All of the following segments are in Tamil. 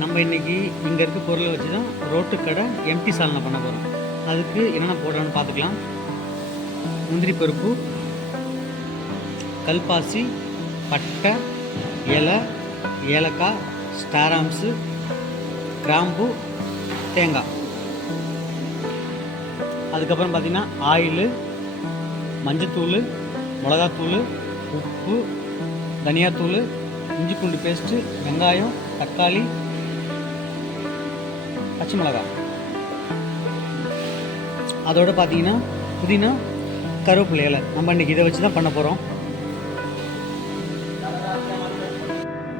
நம்ம இன்றைக்கி இங்கே இருக்க பொருளை வச்சு தான் ரோட்டு கடை எம்டி சால்னா பண்ண போகிறோம். அதுக்கு என்னென்ன போடுறோன்னு பார்த்துக்கலாம். முந்திரி பருப்பு, கல்பாசி, பட்டை, இலை, ஏலக்காய், ஸ்டாராம்ஸு, கிராம்பு, தேங்காய். அதுக்கப்புறம் பார்த்திங்கன்னா ஆயிலு, மஞ்சத்தூள், மிளகாத்தூள், உப்பு, தனியாத்தூள், இஞ்சி பூண்டு பேஸ்ட்டு, வெங்காயம், தக்காளி, பச்சை மிளகாய். அதோடு பார்த்திங்கன்னா புதினா, கருவேப்பிலை இலை. நம்ம இன்றைக்கி இதை வச்சு தான் பண்ண போகிறோம்.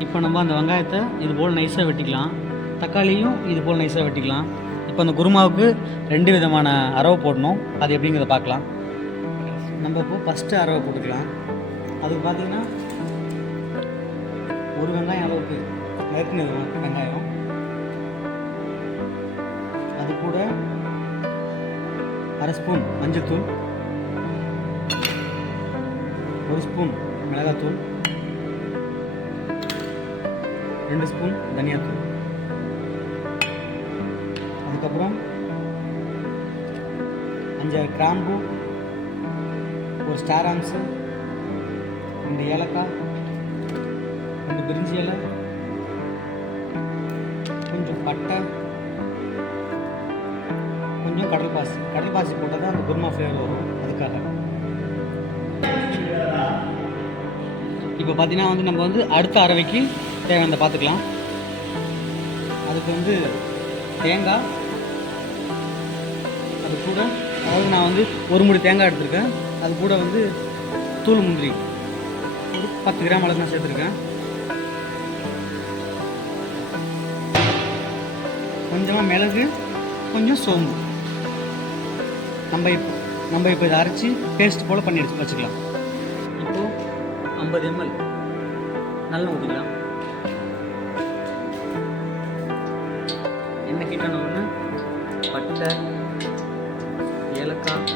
இப்போ நம்ம அந்த வெங்காயத்தை இது போல் நைஸாக வெட்டிக்கலாம். தக்காளியும் இது போல் நைஸாக வெட்டிக்கலாம். இப்போ அந்த குருமாவுக்கு 2 விதமான அரவை போடணும். அது எப்படிங்கிறத பார்க்கலாம். நம்ம இப்போ ஃபஸ்ட்டு அரவை போட்டுக்கலாம். அதுக்கு பார்த்திங்கன்னா ஒரு வெங்காயம் அளவுக்கு நறுக்குனது வெங்காயம், அது கூட 1/2 ஸ்பூன் மஞ்சள்தூள், 1 ஸ்பூன் மிளகாத்தூள், 2 ஸ்பூன் தனியாத்தூள், அதுக்கப்புறம் 5 கிராம்பு, 1 ஸ்டாராம்ஸு, 2 ஏலக்காய், 2 பிரிஞ்சி இலை, கொஞ்சம் பட்டை, கொஞ்சம் கடல்பாசி போட்டால் தான் அந்த குருமா ஃப்ளேவர் வரும். அதுக்காக இப்போ பார்த்தீங்கன்னா நம்ம அடுத்த அரவைக்கு தேவையானதை பார்த்துக்கலாம். அதுக்கு தேங்காய், அது கூட அதாவது நான் 1 மூடி தேங்காய் எடுத்திருக்கேன். அது கூட தூள் முந்திரி ஒரு 10 கிராம் அளவுக்கு நான் சேர்த்துருக்கேன். கொஞ்சமாக மிளகு, கொஞ்சம் சோம்பு. நம்ம இப்போ இதை அரைச்சி பேஸ்ட் போல் பண்ணி வச்சுக்கலாம். இப்போது 50 ml நல்லெண்ணெய் ஊற்றிக்கலாம். எண்ணெய் ஹீட்டான உடனே பட்டை, ஏலக்காய்,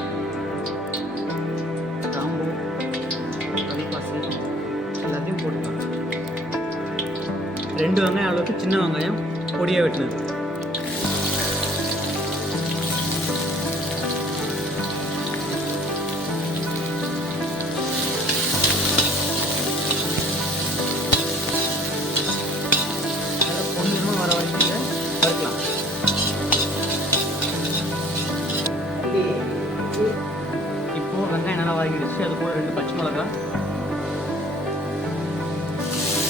கிராம்பு, கல்பாசி எல்லாத்தையும் போட்டுக்கலாம். 2 வெங்காயம் அளவுக்கு சின்ன வெங்காயம் பொடியாக வெட்டினது. வர வரைக்கும் வறுக்கலாம். இப்போ வெங்காயம் நல்லா வதங்கிடுச்சு. அது கூட 2 பச்சை மிளகாய்,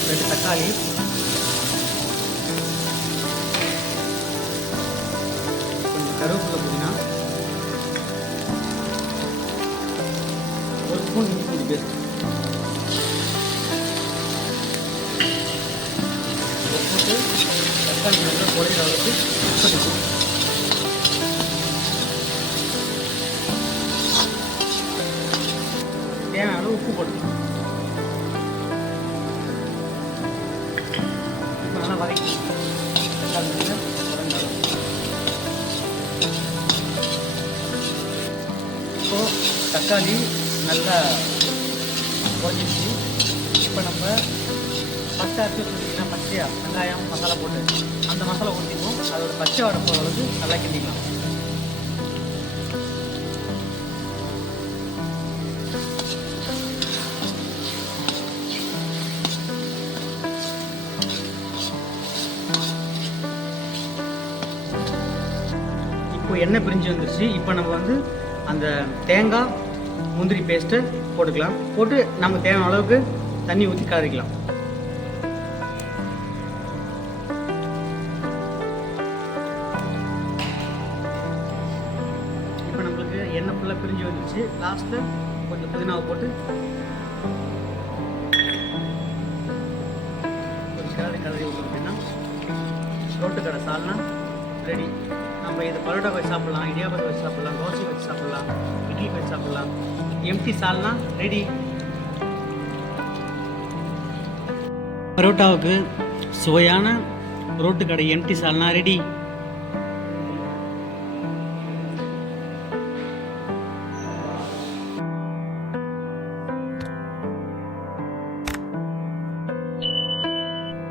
2 தக்காளி, கொஞ்சம் கருவேப்பிலை, புதினா, 1 ஸ்பூன் இஞ்சி பூண்டு பேஸ்ட், தக்காளி நல்லா குறையிற அளவுக்கு பண்ணிக்கலாம். தேவையான அளவு உப்பு போட்டுக்கலாம். இப்போ நல்லா வதக்கி இப்போது தக்காளி நல்லா குறைஞ்சிச்சு. இப்போ நம்ம பச்சை அரைச்சி வச்சுருந்தீங்கன்னா பச்சையாக வெங்காயம் மசாலா போட்டு அந்த மசாலா ஊற்றிப்போம். அதோட பச்சை வடை போகிற அளவுக்கு நல்லா கிண்டிக்கலாம். இப்போ எண்ணெய் பிரிஞ்சு வந்துருச்சு. இப்போ நம்ம அந்த தேங்காய் முந்திரி பேஸ்ட்டை போட்டுக்கலாம். போட்டு நம்ம தேவையான அளவுக்கு தண்ணி ஊற்றி கலரிக்கலாம். இப்போ நம்மளுக்கு எண்ணெய் ஃபுல்லாக பிரிஞ்சு வந்துருச்சு. லாஸ்ட்டில் கொஞ்சம் புதினாவை போட்டு ஒரு கலரி விட்டோம் அப்படின்னா ரோட்டு கடை சால்னா ரெடி. நம்ம இது பரோட்டா வச்சு சாப்பிட்லாம், இடியாப்பத்தை வச்சு சாப்பிட்லாம், தோசை வச்சு சாப்பிட்லாம், இட்லி வச்சு சாப்பிட்லாம். எம்டி சால்னா ரெடி. பரோட்டாவுக்கு சுவையான ரோட்டு கடை எம்டி சால்னா ரெடி.